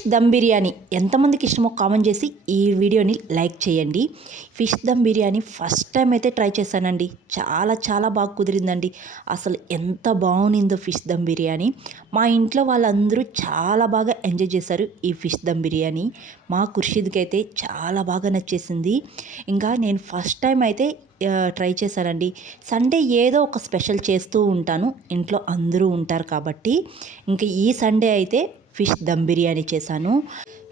Fish dum biryani ఎంతమందికి ఇష్టమో comment చేసి ఈ వీడియోని లైక్ చేయండి. Fish dum biryani first time అయితే ట్రై చేశానండి. చాలా బాగా కుదిరిందండి. అసలు ఎంత బాగుందో ఫిష్ దమ్ బిర్యానీ. మా ఇంట్లో వాళ్ళందరూ చాలా బాగా ఎంజాయ్ చేశారు ఈ ఫిష్ దమ్ బిర్యానీ. మా ఖుర్షీద్కి అయితే చాలా బాగా నచ్చేసింది. ఇంకా నేను ఫస్ట్ టైం అయితే ట్రై చేశానండి. సండే ఏదో ఒక స్పెషల్ చేస్తూ ఉంటాను, ఇంట్లో అందరూ ఉంటారు కాబట్టి. ఇంకా ఈ సండే అయితే ఫిష్ దమ్ బిర్యానీ చేశాను.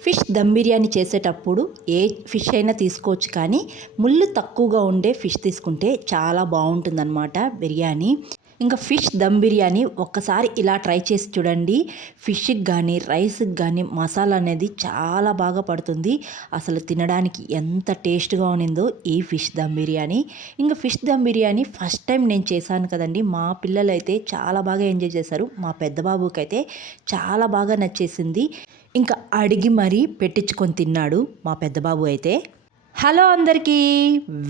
ఫిష్ దమ్ బిర్యానీ చేసేటప్పుడు ఏ ఫిష్ అయినా తీసుకోవచ్చు, కానీ ముళ్ళు తక్కువగా ఉండే ఫిష్ తీసుకుంటే చాలా బాగుంటుందన్నమాట బిర్యానీ. ఇంకా ఫిష్ దమ్ బిర్యానీ ఒక్కసారి ఇలా ట్రై చేసి చూడండి. ఫిష్కి కానీ రైస్కి కానీ మసాలా అనేది చాలా బాగా పడుతుంది. అసలు తినడానికి ఎంత టేస్ట్గా ఉన్నిందో ఈ ఫిష్ దమ్ బిర్యానీ. ఇంకా fish dum biryani first time నేను చేశాను కదండి. మా పిల్లలు అయితే చాలా బాగా ఎంజాయ్ చేశారు. మా పెద్ద బాబుకి అయితే చాలా బాగా నచ్చేసింది. ఇంకా అడిగి మరీ పెట్టించుకొని తిన్నాడు మా పెద్ద బాబు అయితే. హలో అందరికీ,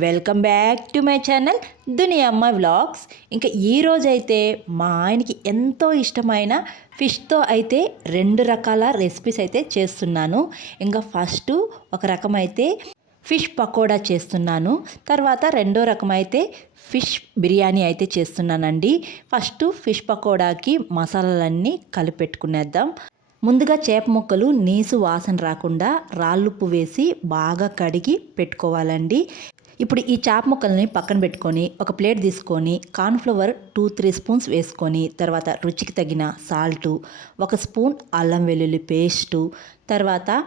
welcome back to my channel Duniyamma vlogs. ఇంకా ఈరోజైతే మా ఆయనకి ఎంతో ఇష్టమైన ఫిష్తో అయితే 2 రకాల రెసిపీస్ అయితే చేస్తున్నాను. ఇంకా ఫస్ట్ ఒక రకం అయితే ఫిష్ పకోడా చేస్తున్నాను. తర్వాత రెండో రకం అయితే ఫిష్ బిర్యానీ అయితే చేస్తున్నానండి. ఫస్ట్ ఫిష్ పకోడాకి మసాలాలన్నీ కలిపెట్టుకునేద్దాం. ముందుగా చేప ముక్కలు నీసు వాసన రాకుండా రాళ్ళుప్పు వేసి బాగా కడిగి పెట్టుకోవాలండి. ఇప్పుడు ఈ చేప ముక్కల్ని పక్కన పెట్టుకొని ఒక ప్లేట్ తీసుకొని కార్న్ఫ్లవర్ 2-3 స్పూన్స్ వేసుకొని, తర్వాత రుచికి తగిన సాల్టు, 1 స్పూన్ అల్లం వెల్లుల్లి పేస్టు, తర్వాత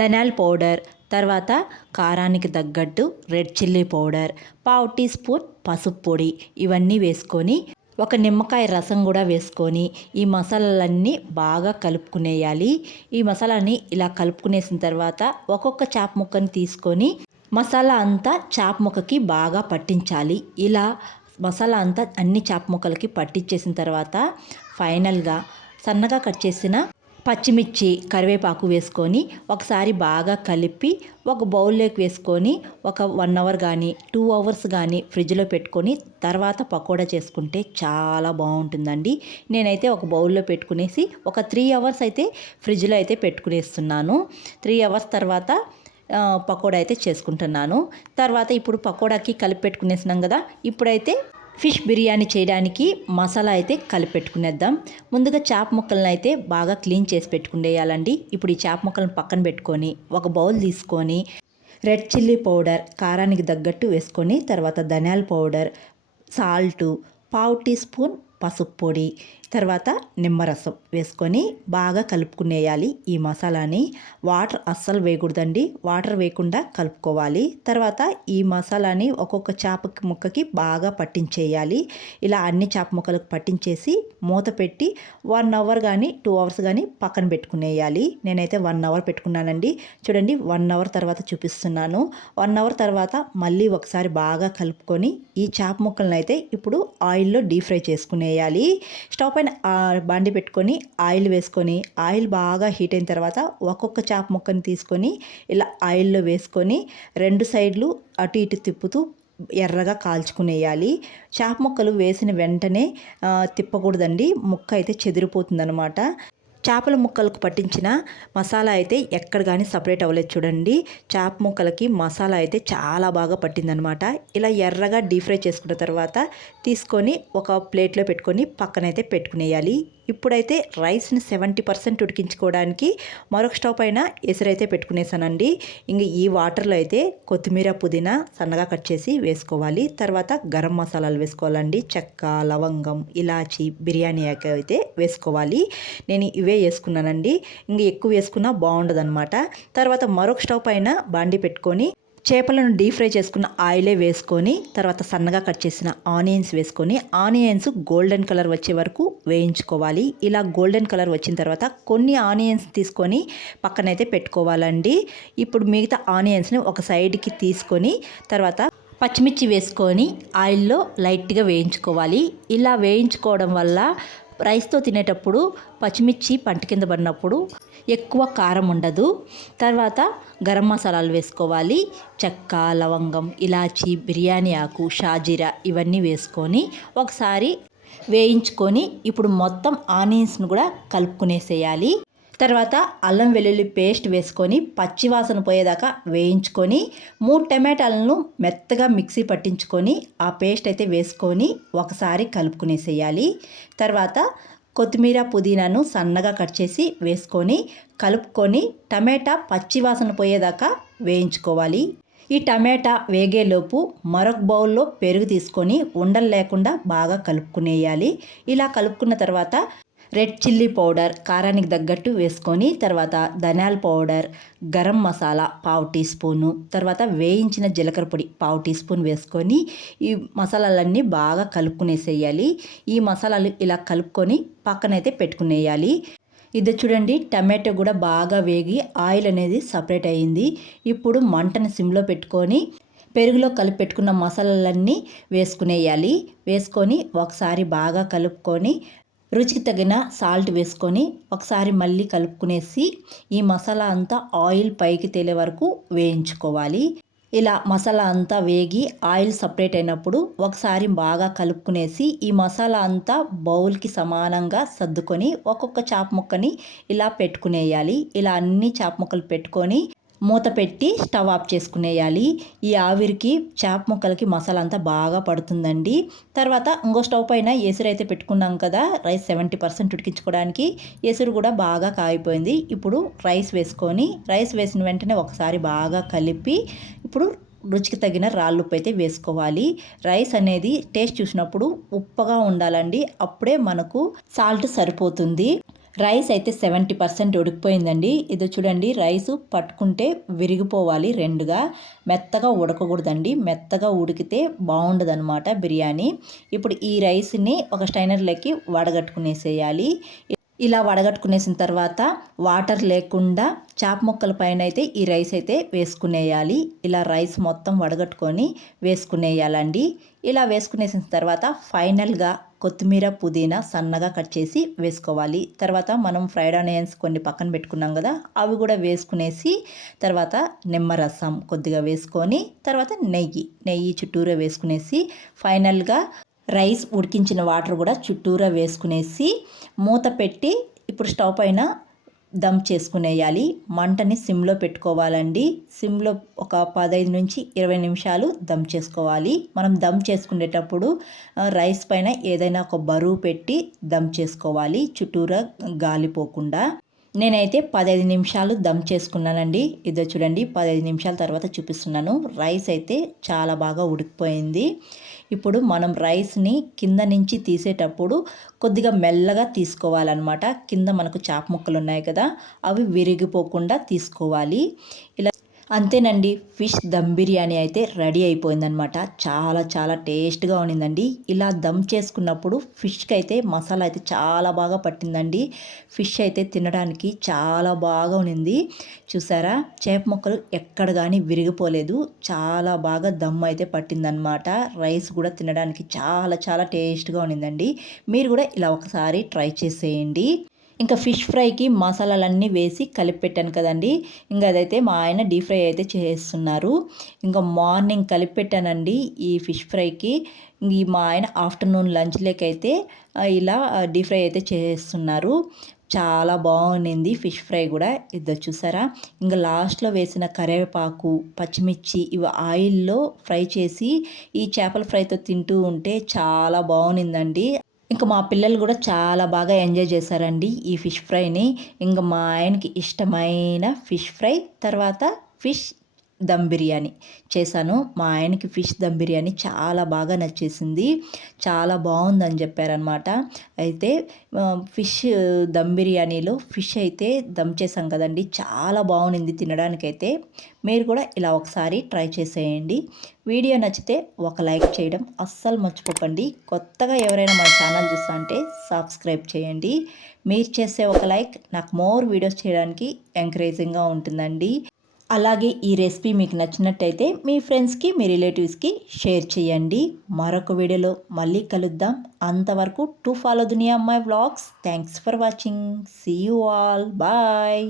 ధనియాల పౌడర్, తర్వాత కారానికి తగ్గట్టు red chilli powder, 1/2 teaspoon పసుపు పొడి, ఇవన్నీ వేసుకొని 1 నిమ్మకాయ రసం కూడా వేసుకొని ఈ మసాలాలన్నీ బాగా కలుపుకునేయాలి. ఈ మసాలాని ఇలా కలుపుకునేసిన తర్వాత ఒక్కొక్క చేప ముక్కని తీసుకొని మసాలా అంతా చేప ముక్కకి బాగా పట్టించాలి. ఇలా మసాలా అంతా అన్ని చేప ముక్కలకి పట్టించేసిన తర్వాత ఫైనల్గా సన్నగా కట్ చేసిన పచ్చిమిర్చి, కరివేపాకు వేసుకొని ఒకసారి బాగా కలిపి ఒక బౌల్లోకి వేసుకొని ఒక 1 అవర్ కానీ 2 అవర్స్ కానీ ఫ్రిడ్జ్లో పెట్టుకొని తర్వాత పకోడా చేసుకుంటే చాలా బాగుంటుందండి. నేనైతే ఒక బౌల్లో పెట్టుకునేసి ఒక 3 అవర్స్ అయితే ఫ్రిడ్జ్లో అయితే పెట్టుకునేస్తున్నాను. 3 అవర్స్ తర్వాత పకోడా అయితే చేసుకుంటున్నాను. తర్వాత ఇప్పుడు పకోడాకి కలిపి పెట్టుకునేసినాం కదా. ఇప్పుడైతే ఫిష్ బిర్యానీ చేయడానికి మసాలా అయితే కలిపెట్టుకునేద్దాం. ముందుగా చేప ముక్కలను అయితే బాగా క్లీన్ చేసి పెట్టుకునేయాలండి. ఇప్పుడు ఈ చేప ముక్కలను పక్కన పెట్టుకొని ఒక బౌల్ తీసుకొని రెడ్ చిల్లీ పౌడర్ కారానికి తగ్గట్టు వేసుకొని, తర్వాత ధనియాల పౌడర్, సాల్టు, 1/2 టీ స్పూన్ పసుపు పొడి, తర్వాత నిమ్మరసం వేసుకొని బాగా కలుపుకునేయాలి. ఈ మసాలాని వాటర్ అస్సలు వేయకూడదండి, వాటర్ వేయకుండా కలుపుకోవాలి. తర్వాత ఈ మసాలాని ఒక్కొక్క చేప ముక్కకి బాగా పట్టించేయాలి. ఇలా అన్ని చేప ముక్కలకు పట్టించేసి మూత పెట్టి 1 అవర్ కానీ 2 అవర్స్ కానీ పక్కన పెట్టుకునేయాలి. నేనైతే 1 అవర్ పెట్టుకున్నానండి. చూడండి, 1 అవర్ తర్వాత చూపిస్తున్నాను. 1 అవర్ తర్వాత మళ్ళీ ఒకసారి బాగా కలుపుకొని ఈ చేప ముక్కలను అయితే ఇప్పుడు ఆయిల్లో డీప్ ఫ్రై చేసుకునేయాలి. స్టవ్ పైన బాండి పెట్టుకొని ఆయిల్ వేసుకొని, ఆయిల్ బాగా హీట్ అయిన తర్వాత ఒక్కొక్క చేప ముక్కని తీసుకొని ఇలా ఆయిల్లో వేసుకొని 2 సైడ్లు అటు ఇటు తిప్పుతూ ఎర్రగా కాల్చుకునేయాలి. చేప ముక్కలు వేసిన వెంటనే తిప్పకూడదండి, ముక్క అయితే చెదిరిపోతుందనమాట. చేపల ముక్కలకు పట్టించిన మసాలా అయితే ఎక్కడ కానీ సపరేట్ అవ్వలేదు. చూడండి, చేప ముక్కలకి మసాలా అయితే చాలా బాగా పట్టిందనమాట. ఇలా ఎర్రగా డీప్ ఫ్రై చేసుకున్న తర్వాత తీసుకొని ఒక ప్లేట్లో పెట్టుకొని పక్కనైతే పెట్టుకునేయాలి. ఇప్పుడైతే రైస్ని 70% ఉడికించుకోవడానికి మరొక స్టవ్ పైన ఎసురైతే పెట్టుకునేసానండి. ఇంక ఈ వాటర్లో అయితే కొత్తిమీర, పుదీనా సన్నగా కట్ చేసి వేసుకోవాలి. తర్వాత గరం మసాలాలు వేసుకోవాలండి. చెక్క, లవంగం, ఇలాచి, బిర్యానీ ఆకు అయితే వేసుకోవాలి. నేను ఇవే వేసుకున్నానండి. ఇంక ఎక్కువ వేసుకున్నా బాగుండదన్నమాట. తర్వాత మరొక స్టవ్ పైన బాండి పెట్టుకొని చేపలను డీప్ ఫ్రై చేసుకున్న ఆయిలే వేసుకొని, తర్వాత సన్నగా కట్ చేసిన ఆనియన్స్ వేసుకొని ఆనియన్స్ గోల్డెన్ కలర్ వచ్చే వరకు వేయించుకోవాలి. ఇలా గోల్డెన్ కలర్ వచ్చిన తర్వాత కొన్ని ఆనియన్స్ తీసుకొని పక్కనైతే పెట్టుకోవాలండి. ఇప్పుడు మిగతా ఆనియన్స్ని ఒక సైడ్కి తీసుకొని తర్వాత పచ్చిమిర్చి వేసుకొని ఆయిల్లో లైట్గా వేయించుకోవాలి. ఇలా వేయించుకోవడం వల్ల రైస్తో తినేటప్పుడు పచ్చిమిర్చి పంట కింద పడినప్పుడు ఎక్కువ కారం ఉండదు. తర్వాత గరం మసాలాలు వేసుకోవాలి. చెక్క, లవంగం, ఇలాచి, బిర్యానీ ఆకు, షాజీరా ఇవన్నీ వేసుకొని ఒకసారి వేయించుకొని ఇప్పుడు మొత్తం ఆనియన్స్ను కూడా కలుపుకునేసేయాలి. తర్వాత అల్లం వెల్లుల్లి పేస్ట్ వేసుకొని పచ్చివాసన పోయేదాకా వేయించుకొని 3 టమాటాలను మెత్తగా మిక్సీ పట్టించుకొని ఆ పేస్ట్ అయితే వేసుకొని ఒకసారి కలుపుకునేసేయాలి. తర్వాత కొత్తిమీర పుదీనాను సన్నగా కట్ చేసి వేసుకొని కలుపుకొని టమాటా పచ్చివాసన పోయేదాకా వేయించుకోవాలి. ఈ టమాటా వేగేలోపు మరొక బౌల్లో పెరుగు తీసుకొని ఉండలు లేకుండా బాగా కలుపుకునేయాలి. ఇలా కలుపుకున్న తర్వాత రెడ్ చిల్లీ పౌడర్ కారానికి తగ్గట్టు వేసుకొని తర్వాత ధనియాల పౌడర్, గరం మసాలా పావు టీ స్పూను, తర్వాత వేయించిన జీలకర్ర పొడి పావు టీ స్పూన్ వేసుకొని ఈ మసాలాలన్నీ బాగా కలుపుకునేసేయాలి. ఈ మసాలాలు ఇలా కలుపుకొని పక్కనైతే పెట్టుకునేయాలి. ఇది చూడండి, టమాటో కూడా బాగా వేగి ఆయిల్ అనేది సపరేట్ అయ్యింది. ఇప్పుడు మంటను సిమ్లో పెట్టుకొని పెరుగులో కలిపి పెట్టుకున్న మసాలాలన్నీ వేసుకునేయాలి. వేసుకొని ఒకసారి బాగా కలుపుకొని రుచికి తగిన సాల్ట్ వేసుకొని ఒకసారి మళ్ళీ కలుపుకునేసి ఈ మసాలా అంతా ఆయిల్ పైకి తేలే వరకు వేయించుకోవాలి. ఇలా మసాలా అంతా వేగి ఆయిల్ సపరేట్ అయినప్పుడు ఒకసారి బాగా కలుపుకునేసి ఈ మసాలా అంతా బౌల్కి సమానంగా సర్దుకొని ఒక్కొక్క చాప ముక్కని ఇలా పెట్టుకునేయాలి. ఇలా అన్ని చాప ముక్కలు పెట్టుకొని మూత పెట్టి స్టవ్ ఆఫ్ చేసుకునేయాలి. ఈ ఆవిరికి చేప ముక్కలకి మసాలా అంతా బాగా పడుతుందండి. తర్వాత ఇంకో స్టవ్ పైన ఎసురు అయితే పెట్టుకున్నాం కదా, రైస్ 70% ఉడికించుకోవడానికి. ఎసురు కూడా బాగా కాగిపోయింది. ఇప్పుడు రైస్ వేసుకొని రైస్ వేసిన వెంటనే ఒకసారి బాగా కలిపి ఇప్పుడు రుచికి తగిన రాళ్ళుప్పు అయితే వేసుకోవాలి. రైస్ అనేది టేస్ట్ చూసినప్పుడు ఉప్పగా ఉండాలండి, అప్పుడే మనకు సాల్ట్ సరిపోతుంది. రైస్ అయితే 70% ఉడికిపోయిందండి. ఇది చూడండి, రైసు పట్టుకుంటే విరిగిపోవాలి రెండుగా, మెత్తగా ఉడకకూడదండి. మెత్తగా ఉడికితే బాగుండదనమాట బిర్యానీ. ఇప్పుడు ఈ రైస్ని ఒక స్టైనర్లోకి వడగట్టుకునేసేయాలి. ఇలా వడగట్టుకునేసిన తర్వాత వాటర్ లేకుండా చాప ముక్కల పైన అయితే ఈ రైస్ అయితే వేసుకునేయాలి. ఇలా రైస్ మొత్తం వడగట్టుకొని వేసుకునేయాలండి. ఇలా వేసుకునేసిన తర్వాత ఫైనల్గా కొత్తిమీర పుదీనా సన్నగా కట్ చేసి వేసుకోవాలి. తర్వాత మనం ఫ్రైడ్ ఆనియన్స్ కొన్ని పక్కన పెట్టుకున్నాం కదా, అవి కూడా వేసుకునేసి తర్వాత నిమ్మరసం కొద్దిగా వేసుకొని తర్వాత నెయ్యి చుట్టూరా వేసుకునేసి ఫైనల్గా రైస్ ఉడికించిన వాటర్ కూడా చుట్టూరా వేసుకునేసి మూత పెట్టి ఇప్పుడు స్టవ్ పైన దమ్ చేసుకునేయాలి. మంటని సిమ్లో పెట్టుకోవాలండి. సిమ్లో ఒక 15 నుంచి 20 నిమిషాలు దమ్ చేసుకోవాలి. మనం దమ్ చేసుకునేటప్పుడు రైస్ పైన ఏదైనా ఒక బరువు పెట్టి దమ్ చేసుకోవాలి, చుట్టూరా గాలిపోకుండా. నేనైతే 15 నిమిషాలు దమ్ చేసుకున్నానండి. ఇదో చూడండి, 15 నిమిషాల తర్వాత చూపిస్తున్నాను. రైస్ అయితే చాలా బాగా ఉడికిపోయింది. ఇప్పుడు మనం రైస్ని కింద నుంచి తీసేటప్పుడు కొద్దిగా మెల్లగా తీసుకోవాలన్నమాట. కింద మనకు చాప ముక్కలు ఉన్నాయి కదా, అవి విరిగిపోకుండా తీసుకోవాలి. ఇలా అంతేనండి, ఫిష్ దమ్ బిర్యానీ అయితే రెడీ అయిపోయిందనమాట. చాలా చాలా టేస్ట్గా ఉన్నిందండి. ఇలా దమ్ చేసుకున్నప్పుడు ఫిష్కి అయితే మసాలా అయితే చాలా బాగా పట్టిందండి. ఫిష్ అయితే తినడానికి చాలా బాగా ఉన్నింది. చూసారా, చేప ముక్కలు ఎక్కడ కానీ విరిగిపోలేదు. చాలా బాగా దమ్ అయితే పట్టిందనమాట. రైస్ కూడా తినడానికి చాలా చాలా టేస్ట్గా ఉన్నిందండి. మీరు కూడా ఇలా ఒకసారి ట్రై చేసేయండి. ఇంకా ఫిష్ ఫ్రైకి మసాలాలన్నీ వేసి కలిపి పెట్టాను కదండి, ఇంకా అదైతే మా ఆయన డీప్ ఫ్రై అయితే చేస్తున్నారు. ఇంకా మార్నింగ్ కలిపి పెట్టానండి ఈ ఫిష్ ఫ్రైకి. ఈ మా ఆయన ఆఫ్టర్నూన్ లంచ్లోకైతే ఇలా డీప్ ఫ్రై అయితే చేస్తున్నారు. చాలా బాగుండింది ఫిష్ ఫ్రై కూడా. ఇద్దరు చూసారా, ఇంకా లాస్ట్లో వేసిన కరివేపాకు పచ్చిమిర్చి ఇవి ఆయిల్లో ఫ్రై చేసి ఈ చేపల ఫ్రైతో తింటూ ఉంటే చాలా బాగుండిందండి. ఇంకా మా పిల్లలు కూడా చాలా బాగా ఎంజాయ్ చేశారండి ఈ ఫిష్ ఫ్రైని. ఇంకా మా ఆయనకి ఇష్టమైన ఫిష్ ఫ్రై తర్వాత ఫిష్ దమ్ బిర్యానీ చేశాను. మా ఆయనకి ఫిష్ దమ్ బిర్యానీ చాలా బాగా నచ్చేసింది, చాలా బాగుందని చెప్పారనమాట. అయితే ఫిష్ దమ్ బిర్యానీలో ఫిష్ అయితే దమ్ చేసాం కదండి, చాలా బాగుంది తినడానికైతే. మీరు కూడా ఇలా ఒకసారి ట్రై చేసేయండి. వీడియో నచ్చితే ఒక లైక్ చేయడం అస్సలు మర్చిపోకండి. కొత్తగా ఎవరైనా మన ఛానల్ చూస్తా అంటే సబ్స్క్రైబ్ చేయండి. మీరు చేసే ఒక లైక్ నాకు మోర్ వీడియోస్ చేయడానికి ఎంకరేజింగ్గా ఉంటుందండి. అలాగే ఈ రెసిపీ మీకు నచ్చినట్టయితే మీ ఫ్రెండ్స్కి మీ రిలేటివ్స్కి షేర్ చేయండి. మరొక వీడియోలో మళ్ళీ కలుద్దాం. అంతవరకు to follow Duniya my vlogs. Thanks for watching. See you all. Bye.